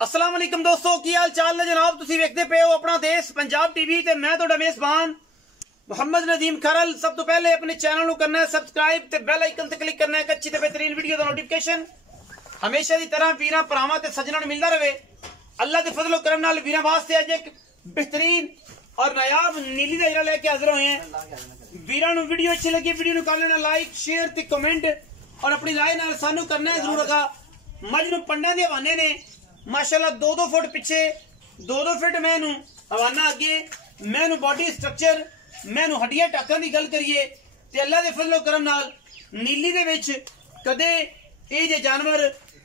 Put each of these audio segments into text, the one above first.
अस्सलाम वालेकुम दोस्तों, की हाल चाल ने जनाब। तुसी वेखदे पे हो अपना देश पंजाब टीवी ते मैं तुहाडा मेज़बान मुहम्मद नदीम खरल। सब तो पहले अपने चैनल को करना है सबसक्राइब ते बेल आइकन ते क्लिक करना है एक अच्छी ते बेहतरीन वीडियो दा नोटिफिकेशन हमेशा की तरह वीरां भरावां ते सज्जनां नूं मिलदा रहे। अल्लाह के फजलो करम नाल वीरां वास्ते अज एक बेहतरीन और नायाब नीली दा हीरा लेके हाजिर होए हैं। वीरां नूं वीडियो अच्छी लगी वीडियो नूं कर लेना लाइक शेयर ते कमेंट और अपनी राय नाल सानू करना है जरूर अगा। मज नूं पंडां दे हवाने ने माशाअल्लाह 2-2 फुट पिछे 2-2 फुट मैनू हवाना अगे मैनू बॉडी स्ट्रक्चर मैनू हड्डियां टाकां दी गल करिए ते अल्लाह दे फजलो करम नाल नीली दे विच कदे ये जे जानवर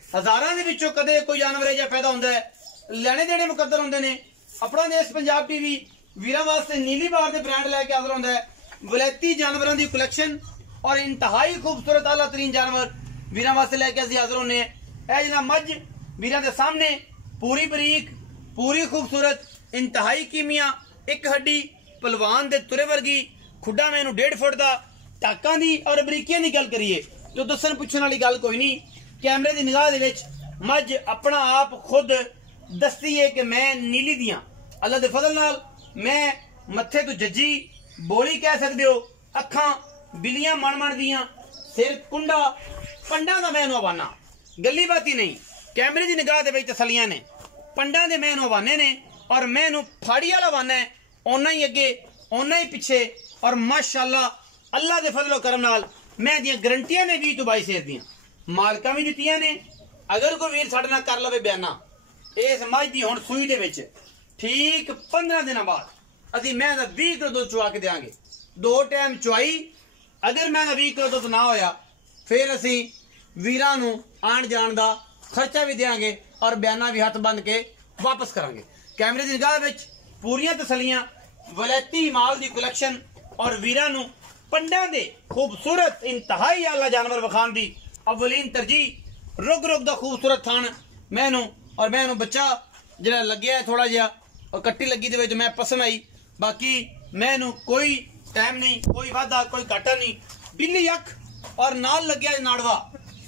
हजारां दे विचों कदे कोई जानवर है पैदा होंदा है। लेने देने मुकद्दर होंदे ने। अपना देश पंजाब टीवी वीरां वास्ते नीली बार दे ब्रांड लैके हाजिर होंदा है। वलैती जानवरां दी कलैक्शन और इंतहाई खूबसूरत आला तरीन जानवर वीरां वास्ते लैके असीं हाजिर होने। ए जना मज वीरां दे सामने पूरी बरीक पूरी खूबसूरत इंतहाई कीमिया एक हड्डी पलवान दे तुरे वर्गी खुडा मैनू 1.5 फुट दा टाकां दी और बरीकियां दी गल करिए जो दसन पुछण वाली गल कोई नहीं। कैमरे दी निगाह दे विच मज अपना आप खुद दसदी है कि मैं नीली दियां अल्लाह दे फजल नाल मैं मत्थे तो जज्जी बोली कह सकदे हो अखां बिलियां मण दियां सिर कुंडा पंडा दा मैनू हवाना गली बाती नहीं। कैमरे की निगाह दे तसलियां ने पंडा दे मैनू हवाने ने और मैनू फाड़ी वाला हवाना है ओना ही अगे ओना ही पिछे और माशाअल्लाह अल्लाह दे फजलो करम नाल मैं दियां गारंटियां ने 20 तो 22 शेर दियां मालकां भी दित्तियां ने। अगर कोई वीर साडे नाल कर लवे बयाना इस मझ दी हुण सूई दे विच ठीक 15 दिनों बाद असीं मैं दा 20 किलो दुध चुआ के देंगे। 2 टाइम चुआई अगर मैं दा 20 किलो दुध ना होया फिर असीं वीरां नूं आण जाण दा खर्चा भी देंगे और बयाना भी हाथ बंद के वापस करांगे। कैमरे की निगाह विच पूरियां तसलियां वलैती माल दी कलैक्शन और वीरां नूं पंडां दे खूबसूरत इंतहाई आला जानवर वखान दी अवलीन तरजीह रुग रुग दा खूबसूरत थान मैनू और मैनू बच्चा जरा लग्या है थोड़ा जिहा और कट्टी लगी दे विच मैं पसंद आई। बाकी मैनू कोई टाइम नहीं कोई वादा कोई घाटा नहीं। बिल्ली अख और नाल लग्या नाड़वा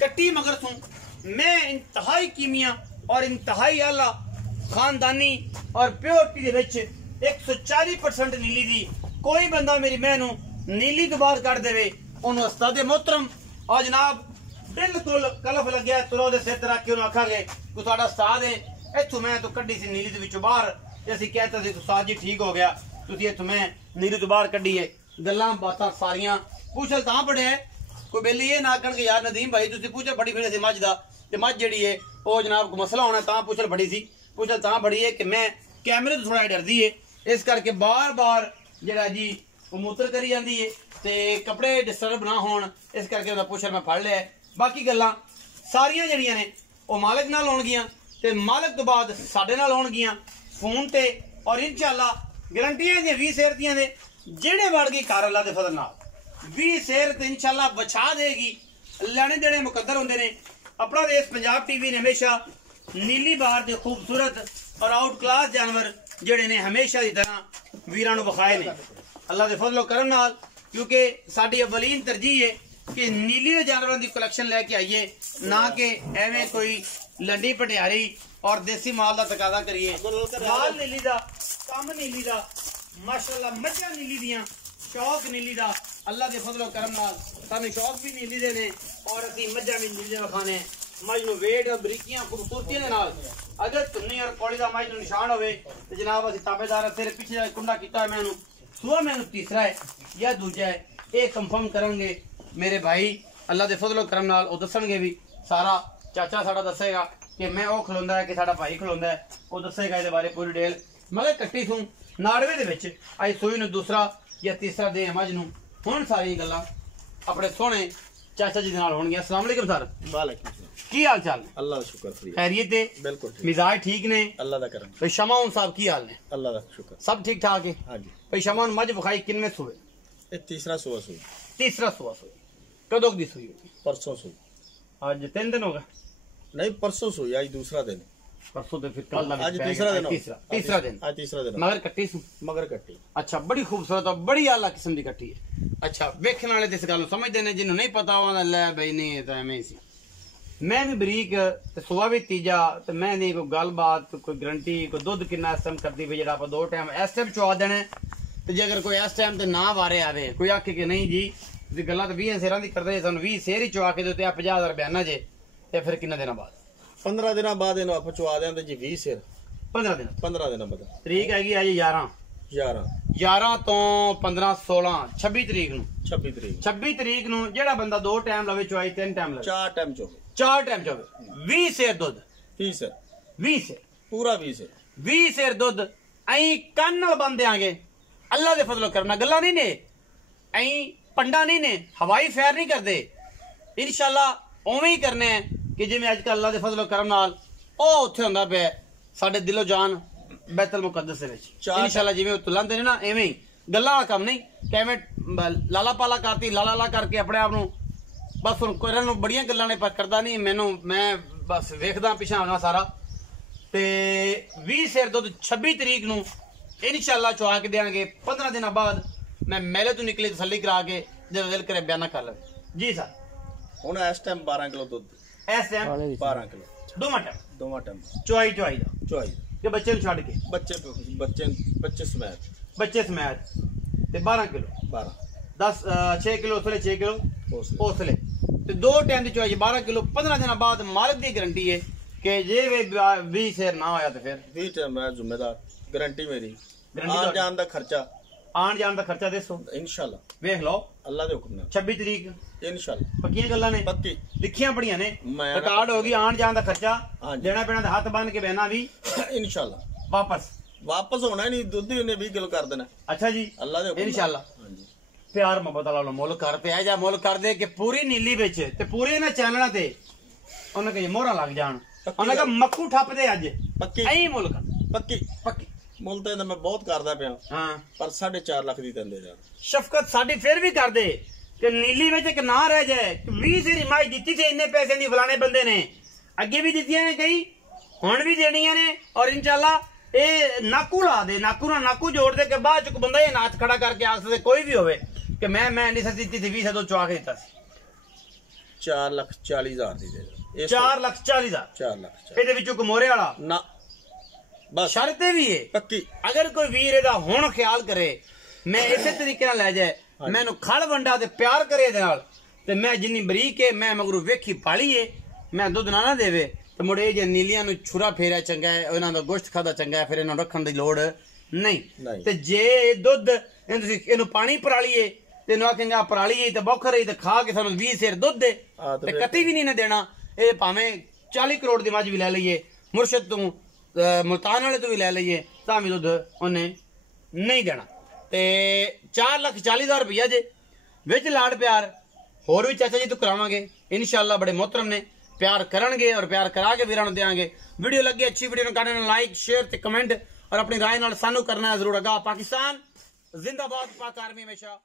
कट्टी मगर सूं मैं इंतहाई कीमिया और इंतहाई आला खानदानी और प्योरिटी दे विच 140% नीली दी कोई बंदा मेरी मैनू नीली तो बाहर कर देवे ओनू उस्ताद मोहतरम और जनाब बिल्कुल कलफ लग्या तुरो दे सिर ते रख के ओनू आखांगे तू साडा उस्ताद है इत्थों मैं तो कड्डी सी नीली दे विचों बाहर ते असीं कहता सी उस्ताद जी ठीक हो गया तुसीं इत्थों मैं नीली तो बाहर कड्डी है। गल्लां बातां सारियां पूछल तां बड़े है कोई बेली ये ना कण के यार नदीम भाई तुसीं पूछल बड़ी फिर सी मझ दा ते मझ जिहड़ी है ओ जनाब को मसला होना तां पूछल बड़ी सी पूछल तां बड़ी है कि मैं कैमरे तो थोड़ा डरदी है इस करके बार बार जरा जी वो मूत्र करी जाती है ते कपड़े डिस्टर्ब ना होण इस करके उहदा पूछल मैं फड़ लिया। बाकी गल्लां सारियां जड़ियां ने वो मालिक नाल होणगियां ते मालिक तो बाद साडे नाल होणगियां फोन ते और इंशाअल्लाह गारंटियां दी 20 शेर दियां ने जेड़े वड़ गई घर अल्लाह दे फजल नाल 20 शेर ते इंशाअल्लाह बचा देगी। लेने देने मुकद्दर होंदे ने। अपना देश पंजाब टीवी ने हमेशा नीली बार दे खूबसूरत और आउट क्लास जानवर जेड़े ने हमेशा की तरह वीरां नूं विखाए ने अल्लाह दे फजलो करम नाल क्योंकि साडी अवलीन तरजीह है कि नीली दे जानवरां दी कलैक्शन लैके आइए ना कि एवें कोई लंडी पटियारी और देसी माल दा तकाजा करिए। माल नीली दा कम नीली दा माशाअल्लाह मज्जां नीली दियां शौक नीली दा अल्लाह दे फजलो करम नाल सानू शौक भी नीली दे ने और असीं मज्जां भी नीली दे विखाने मज नूं वेट और बरीकियां खूबसूरती दे नाल अगर तुन्नी और कौड़ी दा मज नूं निशान होवे ते जनाब असीं ताबेदार सिर पिछे कुंडा कीता है मैनू सुआ मैनू तीसरा है या दूजा है ये कंफर्म करेंगे मेरे भाई अल्लाह दे फजलो करम नाल ओ दसणगे भी सारा चाचा साडा दसेगा कि मैं ओ खलोंदा है कि साडा भाई खलोंदा है ओ दसेगा इहदे बारे पूरी डिटेल मगर कट्टी सूं नाड़वे दे विच अज सूई नूं दूसरा या तीसरा दे मज नूं हुण सारी गल्लां अपने सोहणे चाचा जी दे नाल होणगियां। अस्सलाम वालेकुम सर। वालेकुम सलाम। की हाल चाल ने? अल्लाह दा शुक्र खैरियत है बिल्कुल ठीक मिजाज ठीक ने अल्लाह दा करम भाई शमाउन साहब की हाल ने? अल्लाह दा शुक्र सब ठीक ठाक है। हां जी भाई शमाउन मज विखाई किनमें सुए? ये तीसरा सुआ सुई तीसरा सुआ सुई कदों दी सुई? परसों सुई आज 3 दिन हो गए नहीं परसों सुई आज दूसरा दिन परसों तो फिर कल आज तीसरा दिन तीसरा दिन आज तीसरा दिन मगर कट्टी सू मगर कट्टी अच्छा बड़ी खूबसूरत और बड़ी आला किस्म की कट्टी है। अच्छा वेखने वाले इस गल समझते ने जिन्होंने नहीं पता होना ले भाई नहीं तो एवं ही सी मैं भी बरीक ते सुबह भी तीजा ते मैं नहीं कोई गलबात कोई गारंटी कोई दुध किन्ना इस टाइम करती भी जेड़ा आप 2 टाइम इस टाइम चवा देने ते जे अगर कोई इस टाइम ते ना वारे आवे कोई आखे कि नहीं जी तुसीं गल्लां ते 20 सेरां दी करदे सानूं 20 सेर ही चवा के दो ते 50,000 बयाना जे ते फिर किन्ना दिनां बाद 15 ਦਿਨਾਂ ਬਾਅਦ ਇਹਨੂੰ ਆਪਾਂ ਚਵਾ ਦਿਆਂਗੇ ਜੀ 20 ਸਿਰ 15 दिन 15 ਦਿਨਾਂ ਬਾਅਦ ਤਰੀਕ ਹੈਗੀ ਅੱਜ 11 11 ਤੋਂ 15 16 26 ਤਰੀਕ ਨੂੰ 26 ਤਰੀਕ 26 ਤਰੀਕ ਨੂੰ ਜਿਹੜਾ ਬੰਦਾ 2 ਟਾਈਮ ਲਵੇ ਚਵਾਈ 3 ਟਾਈਮ ਲਵੇ 4 ਟਾਈਮ ਚੋ 4 ਟਾਈਮ ਚੋਵੇ 20 ਸੇਰ ਦੁੱਧ 20 ਸਿਰ 20 ਸੇਰ ਪੂਰਾ 20 ਸਿਰ 20 ਸੇਰ ਦੁੱਧ ਐਂ ਕੰਨ ਨਾਲ ਬੰਨ ਦਿਆਂਗੇ ਅੱਲਾ ਦੇ ਫਜ਼ਲੋਂ ਕਰਨਾ ਗੱਲਾਂ ਨਹੀਂ ਨੇ ਐਂ ਪੰਡਾ ਨਹੀਂ ਨੇ ਹਵਾਈ ਫੈਰ ਨਹੀਂ ਕਰਦੇ ਇਨਸ਼ਾਅੱਲਾ ਉਵੇਂ ਹੀ ਕਰਨੇ ਆ ਕਿ ਜਿਵੇਂ ਅੱਜ ਕੱਲ੍ਹ ਅੱਲਾ ਦੇ ਫਜ਼ਲੋਂ ਕਰਮ ਨਾਲ ਉਹ ਉੱਥੇ ਹੁੰਦਾ ਪਿਆ ਸਾਡੇ ਦਿਲੋਂ ਜਾਨ ਬੈਤਲ ਮੁਕੱਦਸ ਦੇ ਵਿੱਚ ਇਨਸ਼ਾਅੱਲਾ ਜਿਵੇਂ ਉਹ ਤੁਲਾਂਦੇ ਨੇ ਨਾ ਐਵੇਂ ਹੀ ਗੱਲਾਂ ਵਾਲਾ ਕੰਮ ਨਹੀਂ ਕਿ ਐਵੇਂ ਲਾਲਾ ਪਾਲਾ ਕਰਤੀ ਲਾਲਾ ਕਰਕੇ ਆਪਣੇ ਆਪ ਨੂੰ ਬਸ ਹੁਣ ਕਰਨ ਨੂੰ ਬੜੀਆਂ ਗੱਲਾਂ ਨੇ ਪਰ ਕਰਦਾ ਨਹੀਂ ਮੈਂ ਬਸ ਵੇਖਦਾ ਪਿਛਾਂ ਆਉਣਾ ਸਾਰਾ ਤੇ 20 ਸੇਰ ਦੁੱਧ 26 ਤਰੀਕ ਨੂੰ ਇਨਸ਼ਾਅੱਲਾ ਚੁਆ ਕੇ ਦੇਾਂਗੇ 15 ਦਿਨਾਂ ਬਾਅਦ ਮੈਂ ਮੇਲੇ ਤੋਂ ਨਿਕਲੀ ਤਸੱਲੀ ਕਰਾ ਕੇ ਜਦੋਂ ਦਿਲ ਕਰੇ ਬਿਆਨਾ ਕਰ ਲਵੇ ਜੀ ਸਰ ਹੁਣ ਇਸ ਟਾਈਮ 12 ਕਿਲੋ ਦੁੱਧ ਇਸ ਟਾਈਮ 12 ਕਿਲੋ ਦੋਵਾਂ ਟਾਈਮ ਚੁਆਈ ਦਾ ਚੁਆਈ ਤੇ ਬੱਚੇ ਨੂੰ ਛੱਡ ਕੇ ਬੱਚੇ ਸਮੇਤ ਬੱਚੇ ਸਮੇਤ ਤੇ 12 ਕਿਲੋ 12 10 6 ਕਿਲੋ ਉਸਲੇ 6 ਕਿਲੋ ਉਸਲੇ ਤੇ 2 ਟਾਈਮ ਦੀ ਚੁਆਈ 12 ਕਿਲੋ 15 ਦਿਨਾਂ ਬਾਅਦ ਮਾਲਕ ਦੀ ਗਾਰੰਟੀ ਹੈ ਕਿ ਜੇ 20 ਸੇਰ ਨਾ ਹੋਇਆ ਤੇ ਫਿਰ 20 ਟਾਈਮ ਮੈਂ ਜ਼ਿੰਮੇਦਾਰ ਗਾਰੰਟੀ ਮੇਰੀ Guarantee ਆਉਣ ਜਾਣ ਦਾ ਖਰਚਾ ਆਣ ਜਾਣ ਦਾ ਖਰਚਾ ਦੱਸੋ ਇਨਸ਼ਾਅੱਲਾ ਵੇਖ ਲਓ ਅੱਲਾ ਦੇ ਹੁਕਮ ਨਾਲ 26 ਤਰੀਕ ਇਨਸ਼ਾਅੱਲਾ ਪੱਕੀਆਂ ਗੱਲਾਂ ਨੇ ਪੱਕੀ ਲਿਖੀਆਂ ਪੜੀਆਂ ਨੇ ਮੈਂ ਰਿਕਾਰਡ ਹੋ ਗਈ ਆਣ ਜਾਣ ਦਾ ਖਰਚਾ ਹਾਂਜੀ। ਦੇਣਾ ਪੈਣਾ ਤੇ ਹੱਥ ਬੰਨ ਕੇ ਬਹਿਣਾ ਵੀ ਇਨਸ਼ਾਅੱਲਾ ਵਾਪਸ ਹੋਣਾ ਨਹੀਂ ਦੁੱਧ ਹੀ ਉਹਨੇ 20 ਕਿਲੋ ਕਰ ਦੇਣਾ ਅੱਛਾ ਜੀ ਅੱਲਾ ਦੇ ਹੁਕਮ ਨਾਲ। ਇਨਸ਼ਾਅੱਲਾ ਹਾਂਜੀ ਪਿਆਰ ਮੁਹੱਬਤ ਵਾਲਾ ਮੁੱਲ ਕਰ ਤੇ ਆ ਜਾ ਮੁੱਲ ਕਰ ਦੇ ਕਿ ਪੂਰੀ ਨੀਲੀ ਵਿੱਚ ਤੇ ਪੂਰੇ ਇਹਨਾਂ ਚੈਨਲਾਂ ਤੇ ਉਹਨਾਂ ਕਹੇ ਮੋਹਰਾਂ ਲੱਗ ਜਾਣ ਉਹਨਾਂ ਕਹ ਮੱਖੂ ਠੱਪਦੇ ਅੱਜ ਪੱਕੀ ਐਂ ਮੁੱਲ ਕਰ ਪੱਕੀ ਮੁੱਲ ਤਾਂ ਮੈਂ ਬਹੁਤ ਕਰਦਾ ਪਿਆ ਹਾਂ ਪਰ 4.5 ਲੱਖ ਦੀ ਦਿੰਦੇ ਯਾਰ ਸ਼ਫਕਤ ਸਾਡੀ ਫਿਰ ਵੀ ਕਰ ਦੇ ਕਿ ਨੀਲੀ ਵਿੱਚ ਇੱਕ ਨਾ ਰਹਿ ਜਾਏ 20 ਸੇਰੀ ਮਾਈ ਦਿੱਤੀ ਸੀ ਇੰਨੇ ਪੈਸੇ ਦੀ ਫਲਾਣੇ ਬੰਦੇ ਨੇ ਅੱਗੇ ਵੀ ਦਿੱਤੀਆਂ ਨੇ ਕਈ ਹੁਣ ਵੀ ਦੇਣੀਆਂ ਨੇ ਔਰ ਇਨਸ਼ਾਅੱਲਾ ਇਹ ਨਾਕੂ ਲਾ ਦੇ ਨਾਕੂ ਨਾਲ ਨਾਕੂ ਜੋੜ ਦੇ ਕਿ ਬਾਅਦ ਚ ਬੰਦਾ ਇਹ ਨਾਚ ਖੜਾ ਕਰਕੇ ਆਖ ਸਕਦੇ ਕੋਈ ਵੀ ਹੋਵੇ ਕਿ ਮੈਂ ਨਹੀਂ ਸੱਚੀ ਦਿੱਤੀ ਸੀ 20 ਤੋਂ ਚੁਆ ਕੇ ਦਿੱਤਾ ਸੀ 4,40,000 ਦੀ ਦੇ 4,40,000 4 ਲੱਖ ਇਹਦੇ ਵਿੱਚੋਂ ਕਮੋਰੇ ਵਾਲਾ ਨਾ ਬਸ ਸ਼ਰਤ ਇਹ ਵੀ ਹੈ ਪੱਕੀ ਅਗਰ ਕੋਈ ਵੀਰ ਇਹਦਾ ਹੁਣ ਖਿਆਲ ਕਰੇ ਮੈਂ ਇਸੇ ਤਰੀਕੇ ਨਾਲ ਲੈ ਜਾਏ ਮੈਨੂੰ ਖੜ ਵੰਡਾ ਤੇ ਪਿਆਰ ਕਰੇ ਇਹਦੇ ਨਾਲ ਤੇ ਮੈਂ ਜਿੰਨੀ ਬਰੀਕ ਹੈ ਮੈਂ ਮਗਰੂ ਵੇਖੀ ਪਾਲੀਏ ਮੈਂ ਦੁੱਧ ਨਾ ਦੇਵੇ ਤੇ ਮੁੜੇ ਜੇ ਨੀਲੀਆਂ ਨੂੰ ਛੁਰਾ ਫੇਰਿਆ ਚੰਗਾ ਹੈ ਉਹਨਾਂ ਦਾ ਗੋਸ਼ਤ ਖਾਦਾ ਚੰਗਾ ਹੈ ਫਿਰ ਇਹਨਾਂ ਨੂੰ ਰੱਖਣ ਦੀ ਲੋੜ ਨਹੀਂ ਤੇ ਜੇ ਦੁੱਧ ਤੁਸੀਂ ਇਹਨੂੰ ਪਾਣੀ ਪਰਾਲੀਏ ਤੇ ਨੂੰ ਆਖੇਗਾ ਪਰਾਲੀਏ ਤੇ ਬੌਖਰ ਰਹੀ ਤੇ ਖਾ ਕੇ ਸਾਨੂੰ 20 ਸੇਰ ਦੁੱਧ ਦੇ ਤੇ ਕਤੀ ਵੀ ਨਹੀਂ ਨਾ ਦੇਣਾ ਇਹ ਭਾਵੇਂ 40 ਕਰੋੜ ਦੀ ਮੱਝ ਵੀ ਲੈ ਲਈਏ ਮੁਰਸ਼ਦ ਤੋਂ ਮੁਲਤਾਨ ਵਾਲੇ ਤੋਂ ਵੀ ਲੈ ਲਈਏ ਤਾਂ ਵੀ ਦੁੱਧ ਉਹਨੇ ਨਹੀਂ ਦੇਣਾ ਤੇ 4,40,000 ਰੁਪਇਆ ਜੇ ਵਿੱਚ ਲਾੜ ਪਿਆਰ ਹੋਰ ਵੀ ਚਾਚਾ ਜੀ ਤੋਂ ਕਰਾਵਾਂਗੇ ਇਨਸ਼ਾਅੱਲਾ ਬੜੇ ਮੁਹਤਰਮ ਨੇ प्यार करेंगे और प्यार करा के वीरां नूं देंगे वीडियो लगे अच्छी वीडियो करने लाइक शेयर ते कमेंट और अपनी राय नाल सानू करना है जरूर। आगा पाकिस्तान जिंदाबाद, पाक आर्मी हमेशा।